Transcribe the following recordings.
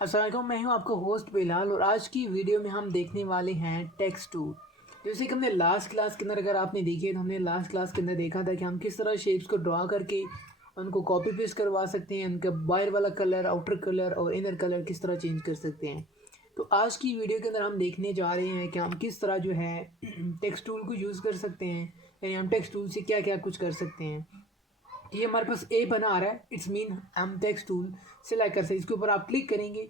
अस्सलाम वालेकुम, मैं हूं आपका होस्ट बिलाल और आज की वीडियो में हम देखने वाले हैं टेक्स्ट टूल। जैसे कि हमने लास्ट क्लास के अंदर, अगर आपने देखी है तो हमने लास्ट क्लास के अंदर देखा था कि हम किस तरह शेप्स को ड्रा करके उनको कॉपी पेस्ट करवा सकते हैं, उनका बाहर वाला कलर, आउटर कलर और इनर कलर किस तरह चेंज कर सकते हैं। तो आज की वीडियो के अंदर हम देखने जा रहे हैं कि हम किस तरह जो है टेक्स्ट टूल को यूज़ कर सकते हैं, यानी हम टेक्स्ट टूल से क्या क्या कुछ कर सकते हैं। ये हमारे पास ए बना आ रहा है, इट्स मीन हम टेक्स्ट टूल सिलेक्ट कर सकते हैं। इसके ऊपर आप क्लिक करेंगे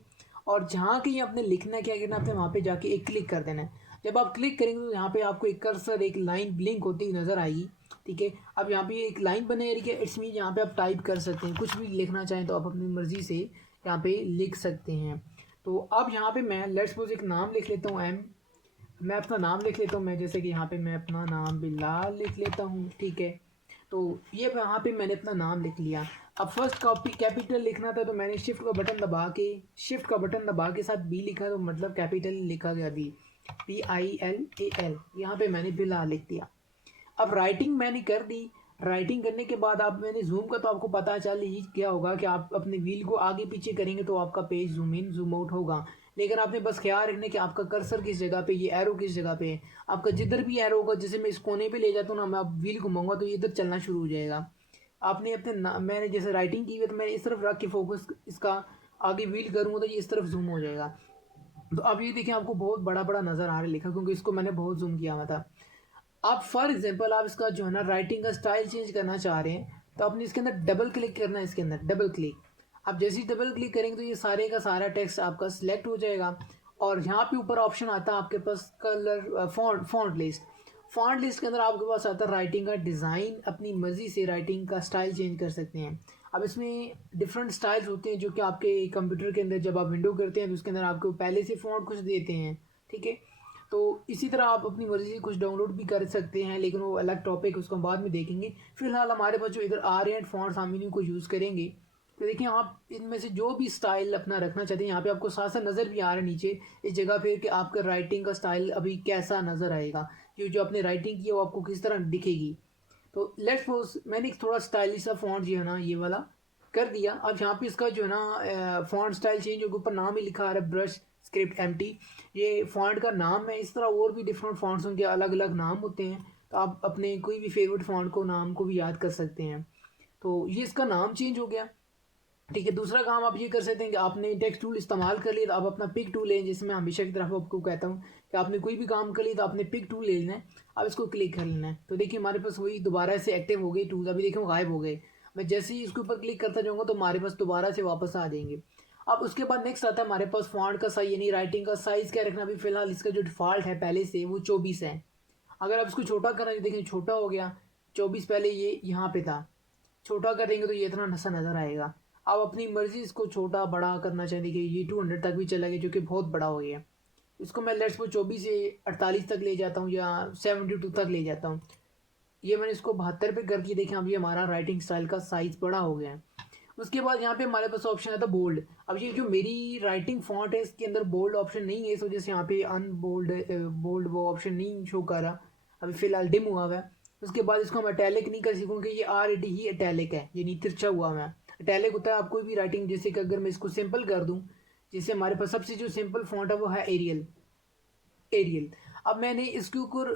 और जहाँ कहीं आपने लिखना है, क्या करना है, आपने वहाँ पे जाके एक क्लिक कर देना है। जब आप क्लिक करेंगे तो यहाँ पे आपको एक कर्सर, एक लाइन ब्लिंक होती हुई नज़र आएगी। ठीक है, अब यहाँ पे एक लाइन बने रही है, इट्स मीन यहाँ पे आप टाइप कर सकते हैं, कुछ भी लिखना चाहें तो आप अपनी मर्ज़ी से यहाँ पे लिख सकते हैं। तो अब यहाँ पे मैं लेट्स सपोज एक नाम लिख लेता हूँ, मैं अपना नाम लिख लेता हूँ, मैं जैसे कि यहाँ पे मैं अपना नाम बिलाल लिख लेता हूँ। ठीक है, तो ये यहाँ पे मैंने अपना नाम लिख लिया। अब फर्स्ट कॉपी कैपिटल लिखना था तो मैंने शिफ्ट का बटन दबा के साथ बी लिखा, तो मतलब कैपिटल लिखा गया बी, Bill, यहाँ पे मैंने बिलाल लिख दिया। अब राइटिंग मैंने कर दी। राइटिंग करने के बाद आप मैंने जूम का, तो आपको पता चल ही क्या होगा कि आप अपने व्हील को आगे पीछे करेंगे तो आपका page zoom in zoom out होगा। लेकिन आपने बस ख्याल रखना कि आपका कर्सर किस जगह पे, ये एरो किस जगह पे है। आपका जिधर भी एरो होगा, जैसे मैं इस कोने पे ले जाता हूँ ना, मैं आप व्हील घुमाऊंगा तो ये इधर चलना शुरू हो जाएगा। आपने अपने मैंने जैसे राइटिंग की हुई है तो मैंने इस तरफ रख के फोकस इसका आगे व्हील करूँगा तो ये इस तरफ जूम हो जाएगा। तो अब ये देखिए, आपको बहुत बड़ा बड़ा नज़र आ रहा है लिखा, क्योंकि इसको मैंने बहुत जूम किया हुआ था। आप फॉर एग्जांपल आप इसका जो है ना राइटिंग का स्टाइल चेंज करना चाह रहे हैं तो आपने इसके अंदर डबल क्लिक करना है। इसके अंदर डबल क्लिक, आप जैसे ही डबल क्लिक करेंगे तो ये सारे का सारा टेक्स्ट आपका सिलेक्ट हो जाएगा। और यहाँ पे ऊपर ऑप्शन आता है आपके पास colour, font list. Font list के अंदर आपके पास आता है राइटिंग का डिज़ाइन, अपनी मर्जी से राइटिंग का स्टाइल चेंज कर सकते हैं। अब इसमें डिफरेंट स्टाइल्स होते हैं जो कि आपके कंप्यूटर के अंदर जब आप विंडो करते हैं तो उसके अंदर आपको पहले से फॉन्ट कुछ देते हैं। ठीक है, तो इसी तरह आप अपनी मर्ज़ी से कुछ डाउनलोड भी कर सकते हैं, लेकिन वो अलग टॉपिक, उसको हम बाद में देखेंगे। फिलहाल हमारे पास जो इधर आ रहे हैं फॉन्ट्स, हम इन्हीं को यूज़ करेंगे। तो देखिए, आप इनमें से जो भी स्टाइल अपना रखना चाहते हैं, यहाँ पे आपको साथ साथ नज़र भी आ रहा है नीचे इस जगह पे कि आपका राइटिंग का स्टाइल अभी कैसा नज़र आएगा, ये जो आपने राइटिंग की है वो आपको किस तरह दिखेगी। तो लेट्स सपोज मैंने एक थोड़ा स्टाइलिश सा फॉन्ट जो है ना ये वाला कर दिया। अब यहाँ पे इसका जो है ना फॉन्ट स्टाइल चेंज होगा, ऊपर नाम ही लिखा आ रहा है ब्रश स्क्रिप्ट एम्प्टी, ये फॉन्ट का नाम है। इस तरह और भी डिफरेंट फॉन्ट्स के अलग अलग नाम होते हैं, तो आप अपने कोई भी फेवरेट फॉन्ट को, नाम को भी याद कर सकते हैं। तो ये इसका नाम चेंज हो गया। ठीक है, दूसरा काम आप ये कर सकते हैं कि आपने टेक्स्ट टूल इस्तेमाल कर लिया तो आप अपना पिक टूल लें, जिसमें हमेशा की तरफ आपको कहता हूँ कि आपने कोई भी काम कर लिया तो आपने पिक टूल ले लेना है। अब इसको क्लिक कर लेना है तो देखिए हमारे पास वही दोबारा से एक्टिव हो गई टूल, अभी देखिए वो गायब हो गए। मैं जैसे ही इसके ऊपर क्लिक करता जाऊँगा तो हमारे पास दोबारा से वापस आ जाएंगे। अब उसके बाद नेक्स्ट आता है हमारे पास फॉन्ट का साइज, यानी राइटिंग का साइज़ क्या रखना। अभी फिलहाल इसका जो डिफ़ॉल्ट है पहले से वो 24 है। अगर आप इसको छोटा करना है, देखिए छोटा हो गया। 24 पहले ये यहाँ पे था, छोटा करेंगे तो ये इतना सा नज़र आएगा। आप अपनी मर्ज़ी इसको छोटा बड़ा करना चाहेंगे कि ये 200 तक भी चला गया, जो कि बहुत बड़ा हो गया। इसको मैं लेट्स सपोज 24 से 48 तक ले जाता हूँ या 72 तक ले जाता हूँ। ये मैंने इसको 72 पे कर दिया। देखें अब ये हमारा राइटिंग स्टाइल का साइज़ बड़ा हो गया है। उसके बाद यहाँ पे हमारे पास ऑप्शन आता है बोल्ड। अब ये जो मेरी राइटिंग फॉन्ट है इसके अंदर बोल्ड ऑप्शन नहीं है, इस वजह से यहाँ पे अनबोल्ड बोल्ड वो ऑप्शन नहीं शो कर रहा, अभी फ़िलहाल डिम हुआ हुआ है। उसके बाद इसको हम अटैलिक नहीं कर सकूँगा, ये ऑलरेडी ही अटैलिक है, ये नहीं तिरछा हुआ है। अटैलिक होता है आप कोई भी राइटिंग, जैसे कि अगर मैं इसको सिंपल कर दूँ, जैसे हमारे पास सबसे जो सिंपल फॉन्ट है वो है एरियल। एरियल, अब मैंने इसके ऊपर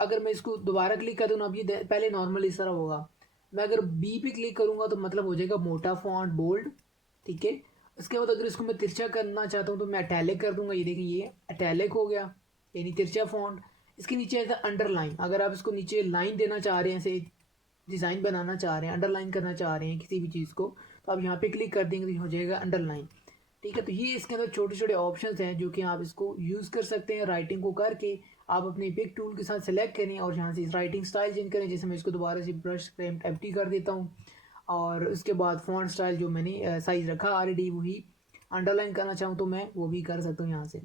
अगर मैं इसको दोबारा क्लिक कर दूँ ना, अब ये पहले नॉर्मल इस तरह होगा। मैं अगर बी पे क्लिक करूँगा तो मतलब हो जाएगा मोटा फॉन्ट बोल्ड। ठीक है, उसके बाद अगर इसको मैं तिरछा करना चाहता हूँ तो मैं अटैलिक कर दूंगा, ये देखिए ये अटैलिक हो गया, यानी तिरछा फॉन्ट। इसके नीचे आता है अंडरलाइन। अगर आप इसको नीचे लाइन देना चाह रहे हैं, ऐसे डिज़ाइन बनाना चाह रहे हैं, अंडरलाइन करना चाह रहे हैं किसी भी चीज़ को, तो आप यहाँ पे क्लिक कर देंगे तो ये हो जाएगा अंडरलाइन। ठीक है, तो ये इसके अंदर छोटे छोटे ऑप्शंस हैं जो कि आप इसको यूज़ कर सकते हैं। राइटिंग को करके आप अपने पिक टूल के साथ सेलेक्ट करें और यहाँ से इस राइटिंग स्टाइल चेंज करें। जैसे मैं इसको दोबारा से ब्रश एम्प्टी कर देता हूँ और उसके बाद फॉन्ट स्टाइल जो मैंने साइज़ रखा ऑलरेडी वही अंडरलाइन करना चाहूँ तो मैं वो भी कर सकता हूँ यहाँ से।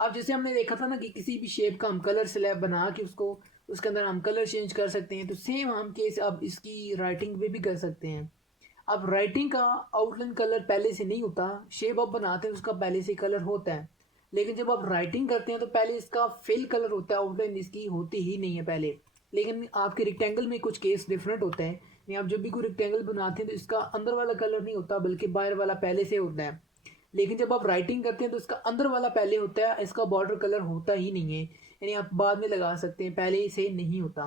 अब जैसे हमने देखा था ना कि किसी भी शेप का हम कलर स्लैब बना के उसको, उसके अंदर हम कलर चेंज कर सकते हैं, तो सेम हम केस अब इसकी राइटिंग पे भी कर सकते हैं। अब राइटिंग का आउटलाइन कलर पहले से नहीं होता, शेप आप बनाते हैं उसका पहले से कलर होता है। लेकिन जब आप राइटिंग करते हैं तो पहले इसका फिल कलर होता है, आउटलाइन इसकी होती ही नहीं है पहले। लेकिन आपके रेक्टेंगल में कुछ केस डिफरेंट होता है, यानी आप जब भी कोई रेक्टेंगल बनाते हैं तो इसका अंदर वाला कलर नहीं होता बल्कि बाहर वाला पहले से होता है। लेकिन जब आप राइटिंग करते हैं तो इसका अंदर वाला पहले होता है, इसका बॉर्डर कलर होता ही नहीं है, यानी आप बाद में लगा सकते हैं, पहले से नहीं होता।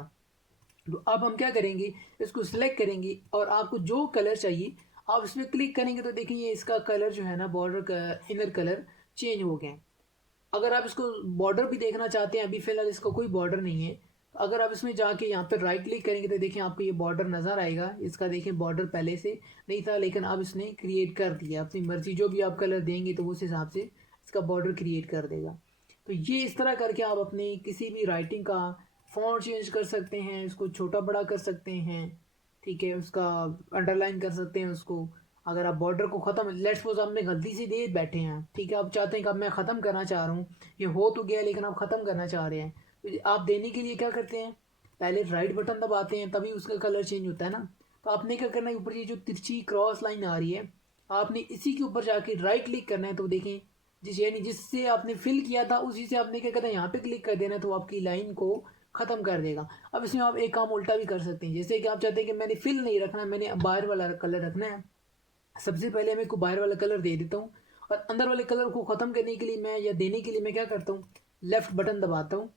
तो अब हम क्या करेंगे, इसको सिलेक्ट करेंगे और आपको जो कलर चाहिए आप इसमें क्लिक करेंगे तो देखिए इसका कलर जो है ना, बॉर्डर का इनर कलर चेंज हो गया। अगर आप इसको बॉर्डर भी देखना चाहते हैं, अभी फ़िलहाल इसका कोई बॉर्डर नहीं है, तो अगर आप इसमें जाके यहाँ पर राइट क्लिक करेंगे तो देखिए आपको ये बॉर्डर नज़र आएगा। इसका देखिए बॉर्डर पहले से नहीं था, लेकिन अब इसने क्रिएट कर दिया, अपनी मर्ज़ी जो भी आप कलर देंगे तो उस हिसाब से इसका बॉर्डर क्रिएट कर देगा। तो ये इस तरह करके आप अपनी किसी भी राइटिंग का फ़ॉन्ट चेंज कर सकते हैं, इसको छोटा बड़ा कर सकते हैं, ठीक है, उसका अंडरलाइन कर सकते हैं उसको। अगर आप बॉर्डर को ख़त्म, लेट्स सपोज आपने गलती से दे बैठे हैं, ठीक है, आप चाहते हैं कि अब मैं ख़त्म करना चाह रहा हूँ, ये हो तो गया लेकिन आप ख़त्म करना चाह रहे हैं, तो आप देने के लिए क्या करते हैं, पहले राइट बटन दबाते हैं, तभी उसका कलर चेंज होता है ना। तो आपने क्या करना है, ऊपर ये जो तिरछी क्रॉस लाइन आ रही है, आपने इसी के ऊपर जाके राइट क्लिक करना है। तो देखें यानी जिससे आपने फिल किया था उसी से आपने क्या करना है, यहाँ पे क्लिक कर देना है, तो आपकी लाइन को ख़त्म कर देगा। अब इसमें आप एक काम उल्टा भी कर सकते हैं, जैसे कि आप चाहते हैं कि मैंने फिल नहीं रखना, मैंने बाहर वाला कलर रखना है। सबसे पहले मैं को बाहर वाला कलर दे देता हूँ, और अंदर वाले कलर को ख़त्म करने के लिए मैं, या देने के लिए मैं क्या करता हूँ, लेफ़्ट बटन दबाता हूँ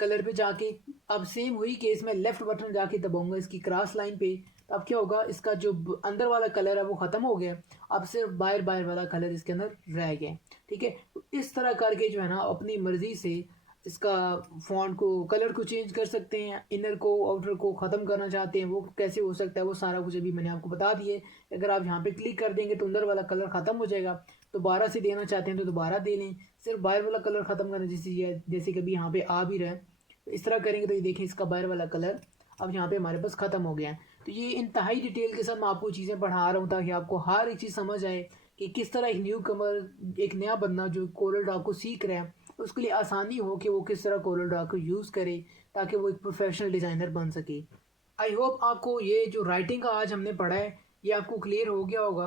कलर पे जाके। अब सेम हुई केस में लेफ़्ट बटन जाके दबाऊंगा इसकी क्रॉस लाइन पे, तो अब क्या होगा, इसका जो अंदर वाला कलर है वो ख़त्म हो गया, अब सिर्फ बाहर बाहर वाला कलर इसके अंदर रह गया। ठीक है, तो इस तरह करके जो है ना अपनी मर्ज़ी से इसका फ़ॉन्ट को, कलर को चेंज कर सकते हैं। इनर को, आउटर को ख़त्म करना चाहते हैं वो कैसे हो सकता है, वो सारा कुछ अभी मैंने आपको बता दिए। अगर आप यहाँ पे क्लिक कर देंगे तो अंदर वाला कलर ख़त्म हो जाएगा, दोबारा से देना चाहते हैं तो दोबारा दे लें, सिर्फ बाहर वाला कलर ख़त्म करना, जैसे कभी यहाँ पे आ भी रहा है, तो इस तरह करेंगे तो ये देखिए इसका बाहर वाला कलर अब यहाँ पे हमारे पास ख़त्म हो गया है। तो ये इंतहाई डिटेल के साथ मैं आपको चीज़ें पढ़ा रहा हूँ ताकि आपको हर एक चीज़ समझ आए कि किस तरह एक न्यू कमर, एक नया बंदा जो कोरल ड्रा को सीख रहा है, उसके लिए आसानी हो कि वो किस तरह कोरल ड्रा को यूज़ करे ताकि वो एक प्रोफेशनल डिज़ाइनर बन सके। आई होप आपको ये जो राइटिंग का आज हमने पढ़ा है ये आपको क्लियर हो गया होगा।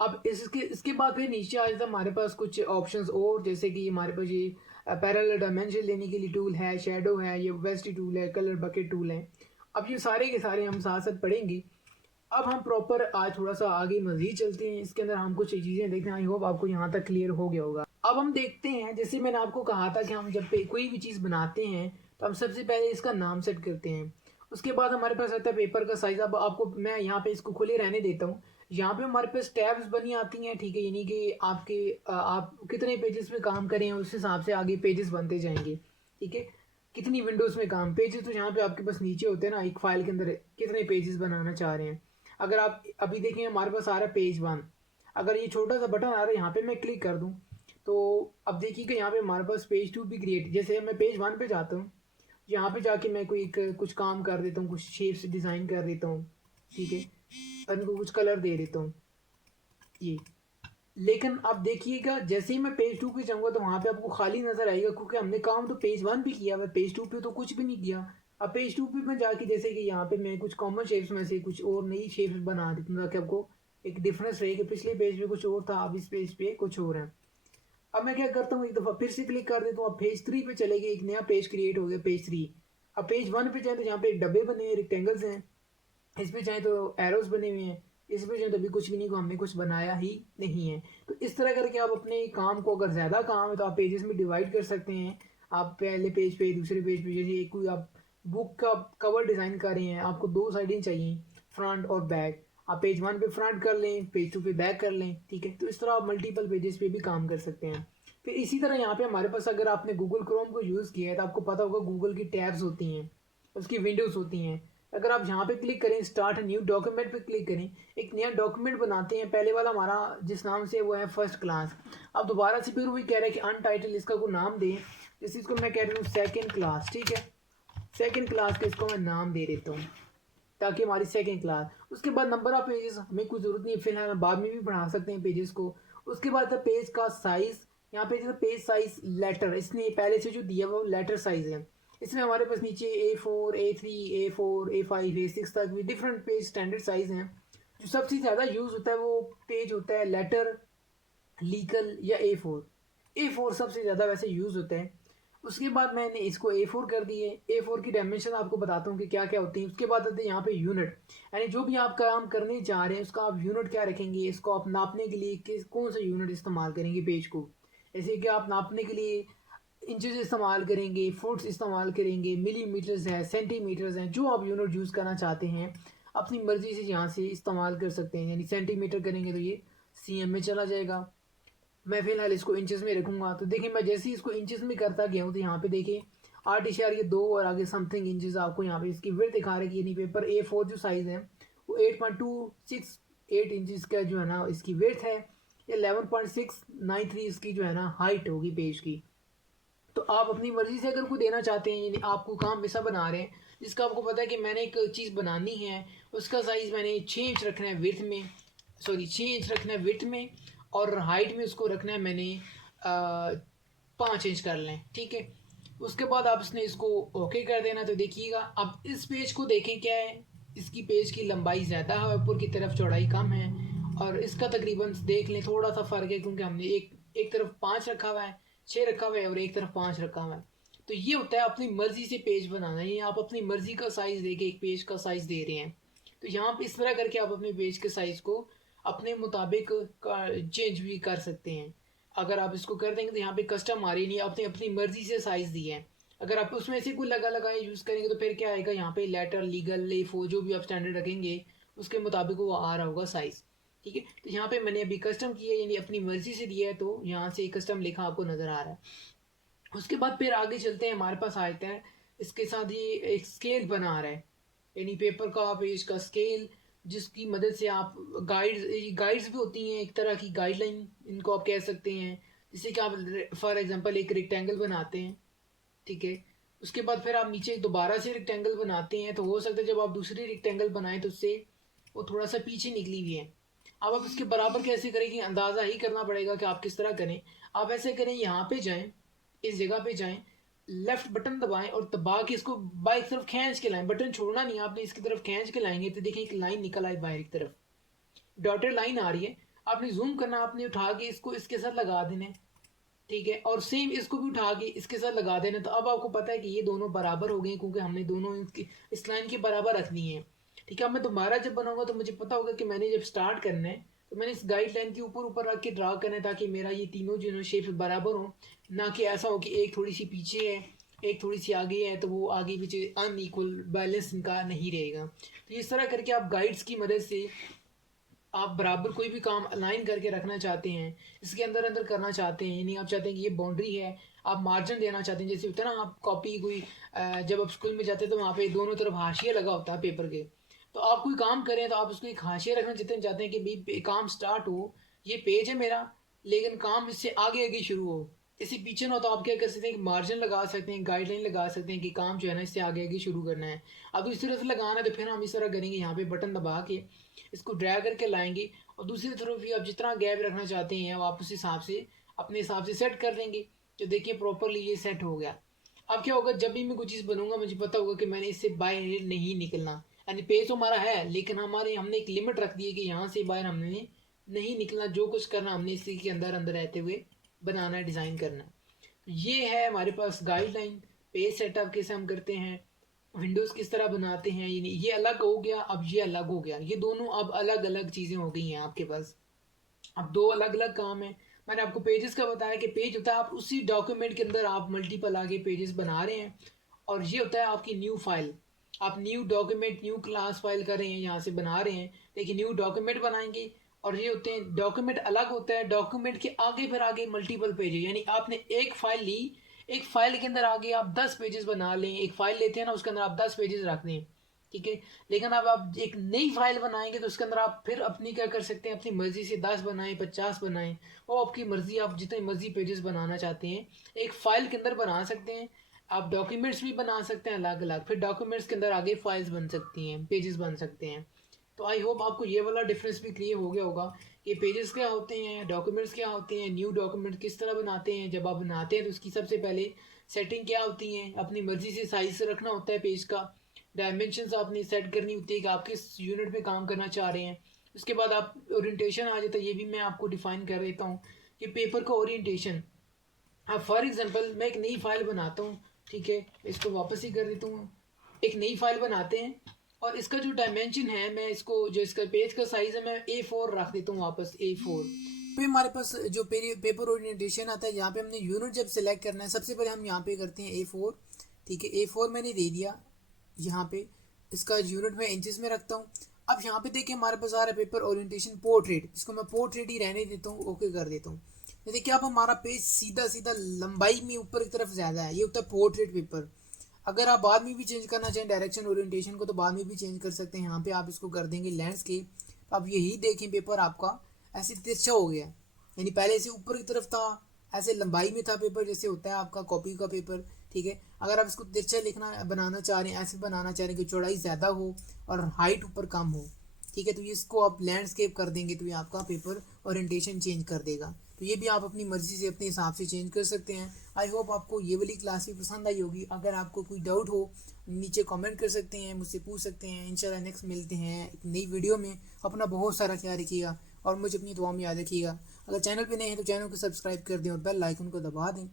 अब इसके बाद फिर नीचे आ जाता है हमारे पास कुछ ऑप्शंस, और जैसे कि हमारे पास ये पैरेलल डायमेंशन लेने के लिए टूल है, शेडो है, ये वेस्ट टूल है, कलर बकेट टूल है। अब ये सारे के सारे हम साथ साथ पढ़ेंगे। अब हम प्रॉपर आज थोड़ा सा आगे मज़ीद चलते हैं, इसके अंदर हम कुछ चीज़ें देखते हैं। आई होप आपको यहाँ तक क्लियर हो गया होगा। अब हम देखते हैं, जैसे मैंने आपको कहा था कि हम जब पे कोई भी चीज़ बनाते हैं तो हम सबसे पहले इसका नाम सेट करते हैं, उसके बाद हमारे पास आता है पेपर का साइज़। अब आपको मैं यहाँ पे इसको खुले रहने देता हूँ। यहाँ पे हमारे पास टैब्स बनी आती हैं, ठीक है, यानी कि आप कितने पेजेस में काम करें उस हिसाब से आगे पेजेस बनते जाएंगे। ठीक है, कितनी विंडोज़ में काम, पेजेस तो यहाँ पे आपके पास नीचे होते हैं ना, एक फाइल के अंदर कितने पेजेस बनाना चाह रहे हैं। अगर आप अभी देखें हमारे पास आ रहा है पेज 1, अगर ये छोटा सा बटन आ रहा है यहाँ पे मैं क्लिक कर दूँ तो अब देखिए कि यहाँ पे हमारे पास पेज 2 भी क्रिएट, जैसे मैं पेज 1 पे जाता हूँ, यहाँ पे जाके मैं कुछ काम कर देता हूँ, कुछ शेप्स डिज़ाइन कर देता हूँ, ठीक है, और इनको कुछ कलर दे देता हूँ ये। लेकिन अब देखिएगा जैसे ही मैं पेज 2 पे जाऊँगा तो वहाँ पे आपको खाली नज़र आएगा, क्योंकि हमने काम तो पेज 1 पे किया हुआ, पेज 2 पे तो कुछ भी नहीं किया। अब पेज 2 पे मैं जाके जैसे कि यहाँ पे मैं कुछ कॉमन शेप्स में से कुछ और नई शेप्स बना देता हूँ ताकि आपको एक डिफरेंस रहे कि पिछले पेज पे कुछ और था, अब इस पेज पे कुछ और है। अब मैं क्या करता हूँ, एक दफ़ा फिर से क्लिक कर देता हूँ, अब पेज 3 पे चले गए, एक नया पेज क्रिएट हो गया, पेज 3। अब पेज 1 पे जाए तो यहाँ पे डब्बे बने हैं, रेक्टेंगल्स हैं, इस पे चाहे तो एरोस बने हुए हैं, इस पे चाहे तो अभी कुछ भी नहीं, को हमने कुछ बनाया ही नहीं है। तो इस तरह करके आप अपने काम को, अगर ज़्यादा काम है तो आप पेजेस में डिवाइड कर सकते हैं। आप पहले पेज पे, दूसरे पेज पे, जैसे कोई आप बुक का कवर डिज़ाइन कर रहे हैं, आपको 2 साइडें चाहिए, फ्रंट और बैक, आप पेज 1 पे फ्रंट कर लें, पेज 2 पे बैक कर लें, ठीक है। तो इस तरह आप मल्टीपल पेजेस पे भी काम कर सकते हैं। फिर इसी तरह यहाँ पे हमारे पास, अगर आपने गूगल क्रोम को यूज़ किया है तो आपको पता होगा गूगल की टैब्स होती हैं, उसकी विंडोज़ होती हैं। अगर आप यहाँ पे क्लिक करें, स्टार्ट न्यू डॉक्यूमेंट पे क्लिक करें, एक नया डॉक्यूमेंट बनाते हैं। पहले वाला हमारा जिस नाम से वो है फर्स्ट क्लास, अब दोबारा से फिर वही कह रहा है कि अनटाइटल, इसका कोई नाम दें, जैसे इसको मैं कह रहा हूँ सेकेंड क्लास, ठीक है, सेकेंड क्लास का इसको मैं नाम दे देता हूँ ताकि हमारी सेकेंड क्लास। उसके बाद नंबर ऑफ पेजेस हमें कोई ज़रूरत नहीं है, फिलहाल हम बाद में भी बढ़ा सकते हैं पेजेस को। उसके बाद पेज का साइज़, यहाँ पे जैसे पेज साइज लेटर, इसने पहले से जो दिया वो लेटर साइज़ है, इसमें हमारे पास नीचे A4, A3, A4, A5, A6 तक भी डिफरेंट पेज स्टैंडर्ड साइज़ हैं। जो सबसे ज़्यादा यूज़ होता है वो पेज होता है लेटर, लीगल या A4। A4 सबसे ज़्यादा वैसे यूज़ होता है। उसके बाद मैंने इसको A4 कर दिए। A4 की डायमेंशन आपको बताता हूँ कि क्या क्या होती है। उसके बाद आते हैं यहाँ पे यूनिट, यानी जो भी आप काम करने जा रहे हैं उसका आप यूनिट क्या रखेंगे, इसको आप नापने के लिए किस कौन सा यूनिट इस्तेमाल करेंगे पेज को। जैसे कि आप नापने के लिए इंचेस इस्तेमाल करेंगे, फुट्स इस्तेमाल करेंगे, मिलीमीटर्स हैं, सेंटीमीटर्स हैं, जो आप यूनिट यूज़ करना चाहते हैं अपनी मर्ज़ी से यहाँ से इस्तेमाल कर सकते हैं। यानी सेंटीमीटर करेंगे तो ये CM में चला जाएगा। मैं फिलहाल इसको इंचेस में रखूंगा। तो देखिए मैं जैसे ही इसको इंचेस में करता गया हूँ तो यहाँ पे देखिए 8.2 और आगे समथिंग इंचेस आपको यहाँ पे इसकी विड्थ दिखा रही है। यानी पेपर A4 जो साइज़ है वो 8.268 इंचेस का जो है ना इसकी विड्थ है। 11.693 इसकी जो है ना हाइट होगी पेज की। तो आप अपनी मर्जी से अगर कोई देना चाहते हैं, यानी आपको काम ऐसा बना रहे हैं जिसका आपको पता है कि मैंने एक चीज़ बनानी है, उसका साइज़ मैंने 6 इंच रखना है विड्थ में, सॉरी 6 इंच रखना है विड्थ में, और हाइट में उसको रखना है मैंने 5 इंच कर लें, ठीक है। उसके बाद आप इसने इसको ओके कर देना। तो देखिएगा अब इस पेज को देखें क्या है, इसकी पेज की लंबाई ज़्यादा है, ऊपर की तरफ चौड़ाई कम है, और इसका तकरीबन देख लें थोड़ा सा फ़र्क है क्योंकि हमने एक तरफ 5 रखा हुआ है, 6 रखा हुआ है, और एक तरफ 5 रखा हुआ है। तो ये होता है अपनी मर्जी से पेज बनाना। ये आप अपनी मर्जी का साइज़ देके एक पेज का साइज़ दे रहे हैं। तो यहाँ पे इस तरह करके आप अपने पेज के साइज़ को अपने मुताबिक चेंज भी कर सकते हैं। अगर आप इसको कर देंगे तो यहाँ पे कस्टम आ रही नहीं, आपने अपनी मर्जी से साइज़ दिया है। अगर आप उसमें से कोई लगा लगाए यूज़ करेंगे तो फिर क्या आएगा, यहाँ पे लेटर लीगल लेफो जो भी आप स्टैंडर्ड रखेंगे उसके मुताबिक वो आ रहा होगा साइज़, ठीक है। तो यहाँ पे मैंने अभी कस्टम किया यानी अपनी मर्जी से दिया है, तो यहाँ से कस्टम लिखा आपको नज़र आ रहा है। उसके बाद फिर आगे चलते हैं, हमारे पास आते हैं इसके साथ ये एक स्केल बना रहा है, यानी पेपर का पेज का स्केल, जिसकी मदद से आप गाइड्स भी होती हैं, एक तरह की गाइडलाइन इनको आप कह सकते हैं। जैसे कि आप फॉर एग्जांपल एक रेक्टेंगल बनाते हैं, ठीक है। उसके बाद फिर आप नीचे दोबारा से रेक्टेंगल बनाते हैं, तो हो सकता है जब आप दूसरी रेक्टेंगल बनाएं तो उससे वो थोड़ा सा पीछे निकली हुई है। अब आप इसके बराबर कैसे करें कि अंदाज़ा ही करना पड़ेगा कि आप किस तरह करें। आप ऐसे करें, यहाँ पे जाएं, इस जगह पे जाएं, लेफ्ट बटन दबाएं और दबा के इसको बाइक तरफ खींच के लाएं। बटन छोड़ना नहीं, आपने इसकी तरफ खींच के लाएंगे तो देखिए एक लाइन निकल आई बाहर की तरफ, डॉटेड लाइन आ रही है। आपने जूम करना, आपने उठा के इसको इसके साथ लगा देना है, ठीक है। और सेम इसको भी उठा के इसके साथ लगा देना। तो अब आपको पता है कि ये दोनों बराबर हो गए क्योंकि हमने दोनों इस लाइन के बराबर रखनी है, ठीक है। अब मैं दोबारा जब बनाऊंगा तो मुझे पता होगा कि मैंने जब स्टार्ट करना है तो मैंने इस गाइडलाइन के ऊपर ऊपर रख के ड्रा करना है, ताकि मेरा ये तीनों जो शेप बराबर हो, ना कि ऐसा हो कि एक थोड़ी सी पीछे है एक थोड़ी सी आगे है, तो वो आगे पीछे अनइक्वल बैलेंस इनका नहीं रहेगा। तो इस तरह करके आप गाइड्स की मदद से आप बराबर कोई भी काम अलाइन करके रखना चाहते हैं, इसके अंदर अंदर करना चाहते हैं, यानी आप चाहते हैं कि ये बाउंड्री है, आप मार्जिन देना चाहते हैं। जैसे होता है ना, आप कॉपी कोई जब आप स्कूल में जाते हैं तो वहाँ पे दोनों तरफ हाशिया लगा होता है पेपर के। तो आप कोई काम करें तो आप उसको एक हाशिया रखना चाहते हैं कि भाई काम स्टार्ट हो, ये पेज है मेरा, लेकिन काम इससे आगे आगे शुरू हो, इससे पीछे ना हो। तो आप क्या कर सकते हैं, मार्जिन लगा सकते हैं, गाइडलाइन लगा सकते हैं कि काम जो है ना इससे आगे आगे शुरू करना है। अब इस तरह से लगाना है तो फिर हम इस तरह करेंगे, यहाँ पे बटन दबा के इसको ड्रैग करके लाएंगे, और दूसरी तरफ भी आप जितना गैप रखना चाहते हैं आप उस हिसाब से अपने हिसाब से सेट कर देंगे। तो देखिए प्रॉपरली ये सेट हो गया। अब क्या होगा, जब भी मैं कोई चीज़ बनूंगा मुझे पता होगा कि मैंने इससे बाहर नहीं निकलना। यानी पेज तो हमारा है लेकिन हमने एक लिमिट रख दी है कि यहाँ से बाहर हमने नहीं निकलना, जो कुछ करना हमने इसी के अंदर अंदर रहते हुए बनाना है, डिज़ाइन करना है। तो ये है हमारे पास गाइडलाइन। पेज सेटअप कैसे हम करते हैं, विंडोज़ किस तरह बनाते हैं, ये अलग हो गया, अब ये अलग हो गया, ये दोनों अब अलग अलग चीज़ें हो गई हैं आपके पास। अब दो अलग अलग काम है। मैंने आपको पेजेस का बताया कि पेज होता है आप उसी डॉक्यूमेंट के अंदर आप मल्टीपल आगे पेजेस बना रहे हैं, और ये होता है आपकी न्यू फाइल। आप new document new class file कर रहे हैं, यहाँ से बना रहे हैं, लेकिन न्यू डॉक्यूमेंट बनाएंगे। और ये होते हैं डॉक्यूमेंट अलग होता है, डॉक्यूमेंट के आगे फिर आगे मल्टीपल पेज है, यानी आपने एक फाइल ली, एक फाइल के अंदर आगे आप 10 पेजेस बना लें। एक फाइल लेते हैं ना, उसके अंदर आप 10 पेजेस रख दें, ठीक है। लेकिन अब आप एक नई फाइल बनाएंगे तो उसके अंदर आप फिर अपनी क्या कर सकते हैं, अपनी मर्जी से 10 बनाएं 50 बनाएं, वो आपकी मर्जी, आप जितने मर्जी पेजेस बनाना चाहते हैं एक फाइल के अंदर बना सकते हैं। आप डॉक्यूमेंट्स भी बना सकते हैं अलग अलग, फिर डॉक्यूमेंट्स के अंदर आगे फाइल्स बन सकती हैं, पेजेस बन सकते हैं। तो आई होप आपको ये वाला डिफरेंस भी क्लियर हो गया होगा कि पेजेस क्या होते हैं, डॉक्यूमेंट्स क्या होते हैं, न्यू डॉक्यूमेंट किस तरह बनाते हैं। जब आप बनाते हैं तो उसकी सबसे पहले सेटिंग क्या होती है, अपनी मर्जी से साइज रखना होता है पेज का, डायमेंशंस आपने सेट करनी होती है कि आप किस यूनिट पे काम करना चाह रहे हैं। उसके बाद आप ओरिएंटेशन आ जाता है, ये भी मैं आपको डिफाइन कर देता हूँ कि पेपर का ओरिएंटेशन, हाँ, फॉर एग्जांपल मैं एक नई फाइल बनाता हूँ, ठीक है, इसको वापस ही कर देता हूँ। एक नई फाइल बनाते हैं और इसका जो डायमेंशन है, मैं इसको जो इसका पेज का साइज़ है मैं A4 रख देता हूँ, वापस A4। फिर हमारे पास जो पेपर ओरिएंटेशन आता है, यहाँ पे हमने यूनिट जब सेलेक्ट करना है, सबसे पहले हम यहाँ पे करते हैं A4, ठीक है, A4 मैंने दे दिया यहाँ पे। इसका यूनिट मैं इंचेस में रखता हूँ। अब यहाँ पे देखिए हमारे पास आ रहा है पेपर ओरिएंटेशन पोर्ट्रेट, इसको मैं पोर्ट्रेट ही रहने देता हूँ, ओके कर देता हूँ। तो देखिए अब हमारा पेज सीधा सीधा लंबाई में ऊपर की तरफ ज़्यादा है, ये होता है पोर्ट्रेट पेपर। अगर आप बाद में भी चेंज करना चाहें डायरेक्शन ओरिएंटेशन को, तो बाद में भी चेंज कर सकते हैं। यहाँ पे आप इसको कर देंगे लैंडस्केप। अब यही देखें पेपर आपका ऐसे तिरछा हो गया, यानी पहले से ऊपर की तरफ था, ऐसे लंबाई में था पेपर, जैसे होता है आपका कॉपी का पेपर, ठीक है। अगर आप इसको तिरछा लिखना बनाना चाह रहे हैं, ऐसे बनाना चाह रहे हैं कि चौड़ाई ज़्यादा हो और हाइट ऊपर कम हो, ठीक है, तो इसको आप लैंडस्केप कर देंगे तो ये आपका पेपर ओरिएंटेशन चेंज कर देगा। तो ये भी आप अपनी मर्ज़ी से अपने हिसाब से चेंज कर सकते हैं। आई होप आपको ये वाली क्लास भी पसंद आई होगी। अगर आपको कोई डाउट हो नीचे कमेंट कर सकते हैं, मुझसे पूछ सकते हैं। इंशाल्लाह नेक्स्ट मिलते हैं एक नई वीडियो में। अपना बहुत सारा ख्याल रखिएगा और मुझे अपनी दुआ में याद रखिएगा। अगर चैनल पे नए हैं तो चैनल को सब्सक्राइब कर दें और बेल आइकन को दबा दें।